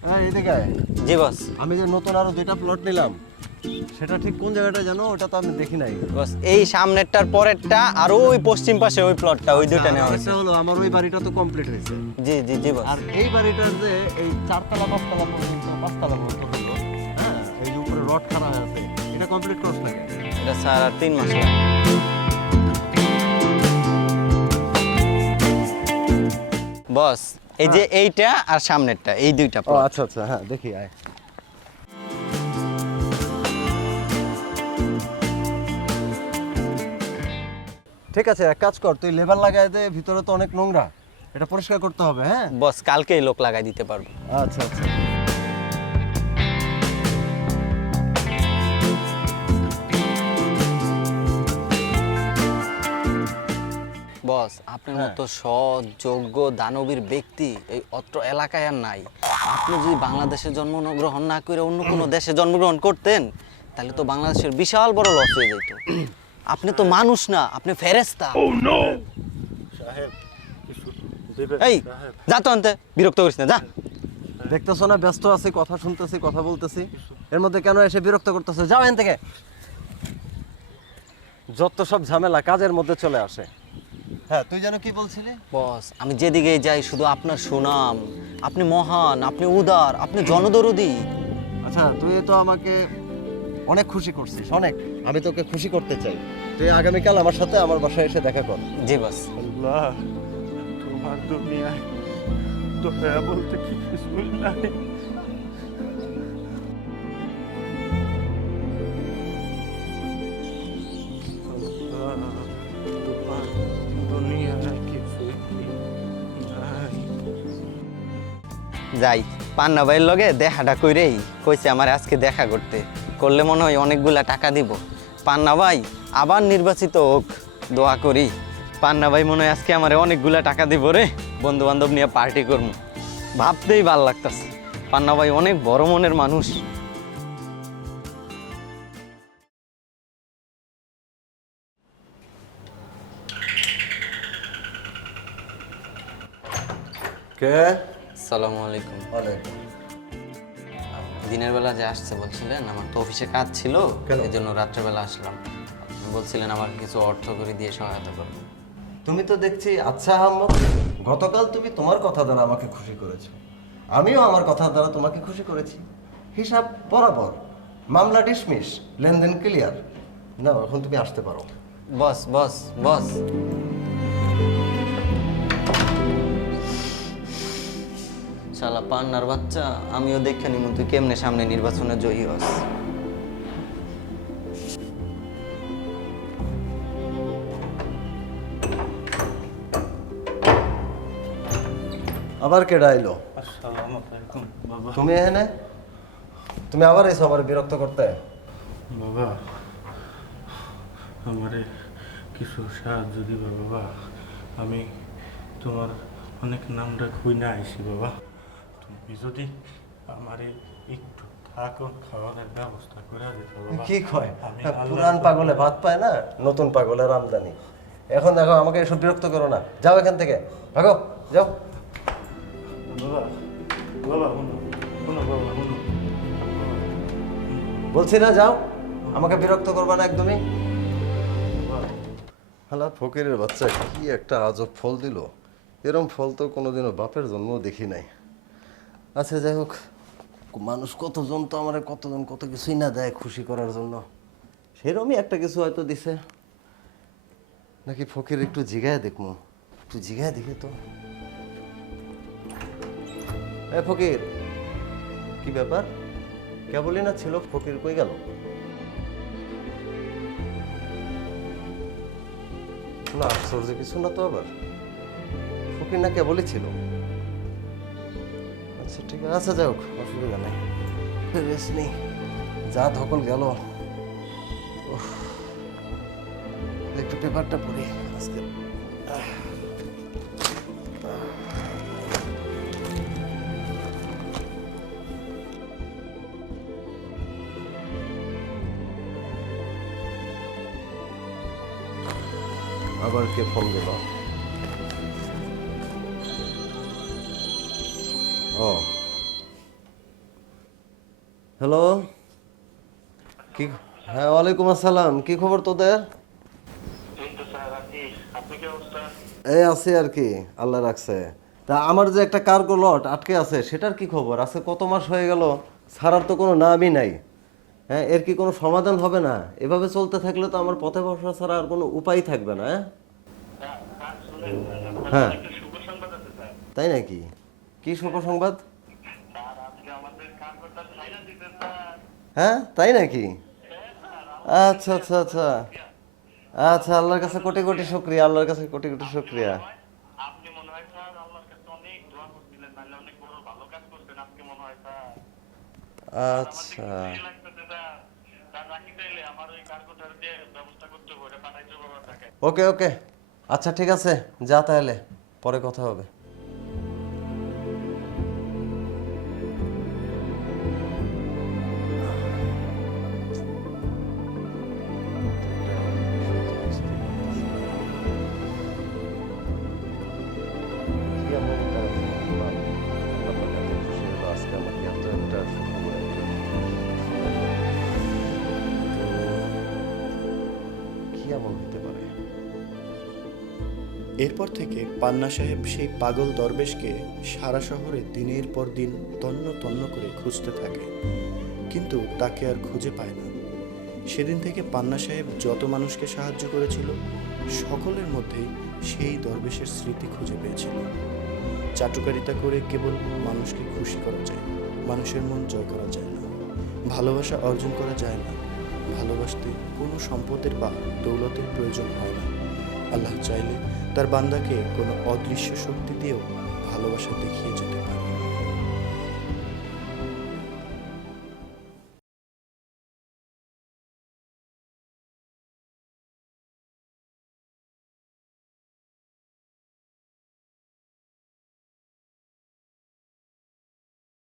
এদিকে আয়। জি বস। আমি যে নতুন আরো 2টা প্লট নিলাম, সেটা ঠিক কোন জায়গাটা জানো? ওটা তো আমি দেখি নাই। বস এই সামনেরটার পরেরটা আর ওই পশ্চিম পাশে ওই প্লটটা, ওই দুইটা নেওয়া হয়েছে। আরেকটা হলো আমার ওই বাড়িটা তো কমপ্লিট হয়েছে। জি জি জি বস। আর এই বাড়িটার যে এই 4তলা 5তলা পর্যন্ত 5তলা পর্যন্ত হলো, হ্যাঁ, এই যে উপরে রড খাড়া হয়ে আছে, এটা কমপ্লিট করছ নাকি? এটা স্যার আর 3 মাস লাগে। বস এই যে এইটা আর সামনেরটা, এই দুইটা ও প্লট। আচ্ছা আচ্ছা, হ্যাঁ দেখি আয়। ঠিক আছে, এক কাজ কর, তুই লেবার লাগাই দে, ভিতরে তো অনেক নোংরা, এটা পরিষ্কার করতে হবে। হ্যাঁ বস কালকেই লোক লাগাই দিতে পারবো। আচ্ছা আচ্ছা। বস আপনার মতো সৎ যোগ্য দানবীর ব্যক্তি এই অত্র এলাকায় আর নাই। আপনি যদি বাংলাদেশে জন্মগ্রহণ না করে অন্য কোনো দেশে জন্মগ্রহণ করতেন, তাহলে তো বাংলাদেশের বিশাল বড় লস হয়ে যেত। আপনি তো মানুষ না, আপনি ফেরেশতা। এই যা তো আনতে, বিরক্ত করিস না, যা। দেখতেছো না ব্যস্ত আছি, কথা শুনতেছি, কথা বলতেছি, এর মধ্যে কেন এসে বিরক্ত করতেছে? যাও এখান থেকে। যত সব ঝামেলা কাজের মধ্যে চলে আসে। হ্যাঁ, তুই যেন কি বলছিলি? বস আমি যেদিকে যাই শুধু আপনার সুনাম। আপনি মহান, আপনি উদার, আপনি জনদরদি। আচ্ছা, তুই তো আমাকে অনেক খুশি করছিস, অনেক। আমি তোকে খুশি করতে চাই। তুই আগামীকাল আমার সাথে আমার বাসায় এসে দেখা কর। জি বস। আল্লাহ, তোমার দুনিয়ায় দয়া বলতে কি কিছুই নাই। আল্লাহ, তোমার দুনিয়ায় কিছুই নাই। যাই পান্না ভাইয়ের লগে দেখাটা কইরেই কইছে আমার আজকে দেখা করতে, করলে মনে হয় অনেকগুলা টাকা দিব। পান্না ভাই আবার নির্বাচিত হোক, দোয়া করি। পান্না ভাই মনে হয় আজকে আমার অনেকগুলা টাকা দিব রে, বন্ধু বান্ধব নিয়ে পার্টি করবো। ভাবতেই ভাল লাগতাছে, পান্না ভাই অনেক বড় মনের মানুষ। কে? আসসালামু আলাইকুম। ওয়ালাইকুম। দিনের বেলা যে আসছে বলছিলেন, আমার তো অফিসে কাজ ছিল, কেন? এই জন্য রাত্রেবেলা আসলাম। আপনি বলছিলেন আমার কিছু অর্থ করে দিয়ে সহায়তা করবেন। তুমি তো দেখছি আচ্ছা আহম্মদ, গতকাল তুমি তোমার কথা দ্বারা আমাকে খুশি করেছো, আমিও আমার কথা দ্বারা তোমাকে খুশি করেছি। হিসাব বরাবর, মামলা ডিসমিস, লেনদেন ক্লিয়ার। না, এখন তুমি আসতে পারো। বস বস বস, শালা পান্নার বাচ্চা, আমিও দেখে নিব তুই কেমনে সামনে নির্বাচনে জয়ী হস। আবার কেডা আইলো? আসসালামু আলাইকুম বাবা। তুমি এখানে? তুমি আবার এসো আমার বিরক্ত করতে? বাবা, আমারে কিছু সাহায্য দিবা বাবা। আমি তোমার অনেক নামটা খুই না আইছি বাবা। তুমি যদি আমারে একটু থাকুন খাওয়ানোর ব্যবস্থা করে দিতে বাবা। কি কয়? আমি পুরান পাগলে ভাত পায় না, নতুন পাগলের আমদানি। এখন দেখো, আমাকে এসব বিরক্ত করো না, যাও এখান থেকে, ভাগো, যাও। বাবা, বাবা শুনো, শুনো বাবা, শুনো। বলছি না, যাও, আমাকে বিরক্ত করবা না একদমই। হালা ফকিরের বাচ্চা কি একটা আজব ফল দিল, এরম ফল তো কোনোদিনও বাপের জন্মও দেখি নাই। আচ্ছা যাই হোক, মানুষ কতজন তো আমার কতজন কত কিছুই না দেয় খুশি করার জন্য, সেরমই একটা কিছু হয়তো দিছে। নাকি ফকির একটু জিগায় দেখবো, একটু জিগায় দেখে তো। এ ফকির, কি ব্যাপার? কেবলই না ছিল, ফকির কই গেল? না, আশ্চর্য কিছু না তো আবার, ফকির না কেবলই ছিল। আচ্ছা ঠিক আছে, আচ্ছা যাই হোক, অসুবিধা নেই, রেস্ট নেই, যা ধকল গেল। উফ, একটু পেপারটা পড়ি আজকে। আবার কে ফোন দিল? ও হ্যালো, কি? হ্যাঁ, ওয়ালাইকুম আসসালাম। কি খবর তোদের? এই আছি আর কি, আল্লাহ রাখছে। তা আমার যে একটা কার্গো লট আটকে আছে, সেটার কি খবর? আজকে কত মাস হয়ে গেল, ছাড়ার তো কোনো নামই নাই। হ্যাঁ, এর কি কোনো সমাধান হবে না? এভাবে চলতে থাকলে তো আমার পথে বসা ছাড়া আর কোনো উপায় থাকবে না। হ্যাঁ, তাই নাকি? কি শুভ সংবাদ? হ্যাঁ, তাই নাকি? আচ্ছা আচ্ছা আচ্ছা আচ্ছা, আল্লাহর কাছে কোটি কোটি শুকরিয়া, আল্লাহর কাছে কোটি কোটি শুকরিয়া। আচ্ছা, ওকে ওকে, আচ্ছা ঠিক আছে, যা তাহলে, পরে কথা হবে। কি এমন একটা বাপ, আল্লাহ পাক এত খুশি হলো আজকে আমাকে এত একটা সুখবর একটা কি এমন হতে পারে? এরপর থেকে পান্না সাহেব সেই পাগল দরবেশকে সারা শহরে দিনের পর দিন তন্ন তন্ন করে খুঁজতে থাকে, কিন্তু তাকে আর খুঁজে পায় না। সেদিন থেকে পান্না সাহেব যত মানুষকে সাহায্য করেছিল, সকলের মধ্যেই সেই দরবেশের স্মৃতি খুঁজে পেয়েছিল। চাটুকারিতা করে কেবল মানুষকে খুশি করা যায়, মানুষের মন জয় করা যায় না, ভালোবাসা অর্জন করা যায় না। ভালোবাসতে কোনো সম্পদের বা দৌলতের প্রয়োজন হয় না। আল্লাহ চাইলে তার বান্দাকে কোনো অদৃশ্য শক্তি দিয়েও ভালোবাসা দেখিয়ে যেতে পারে।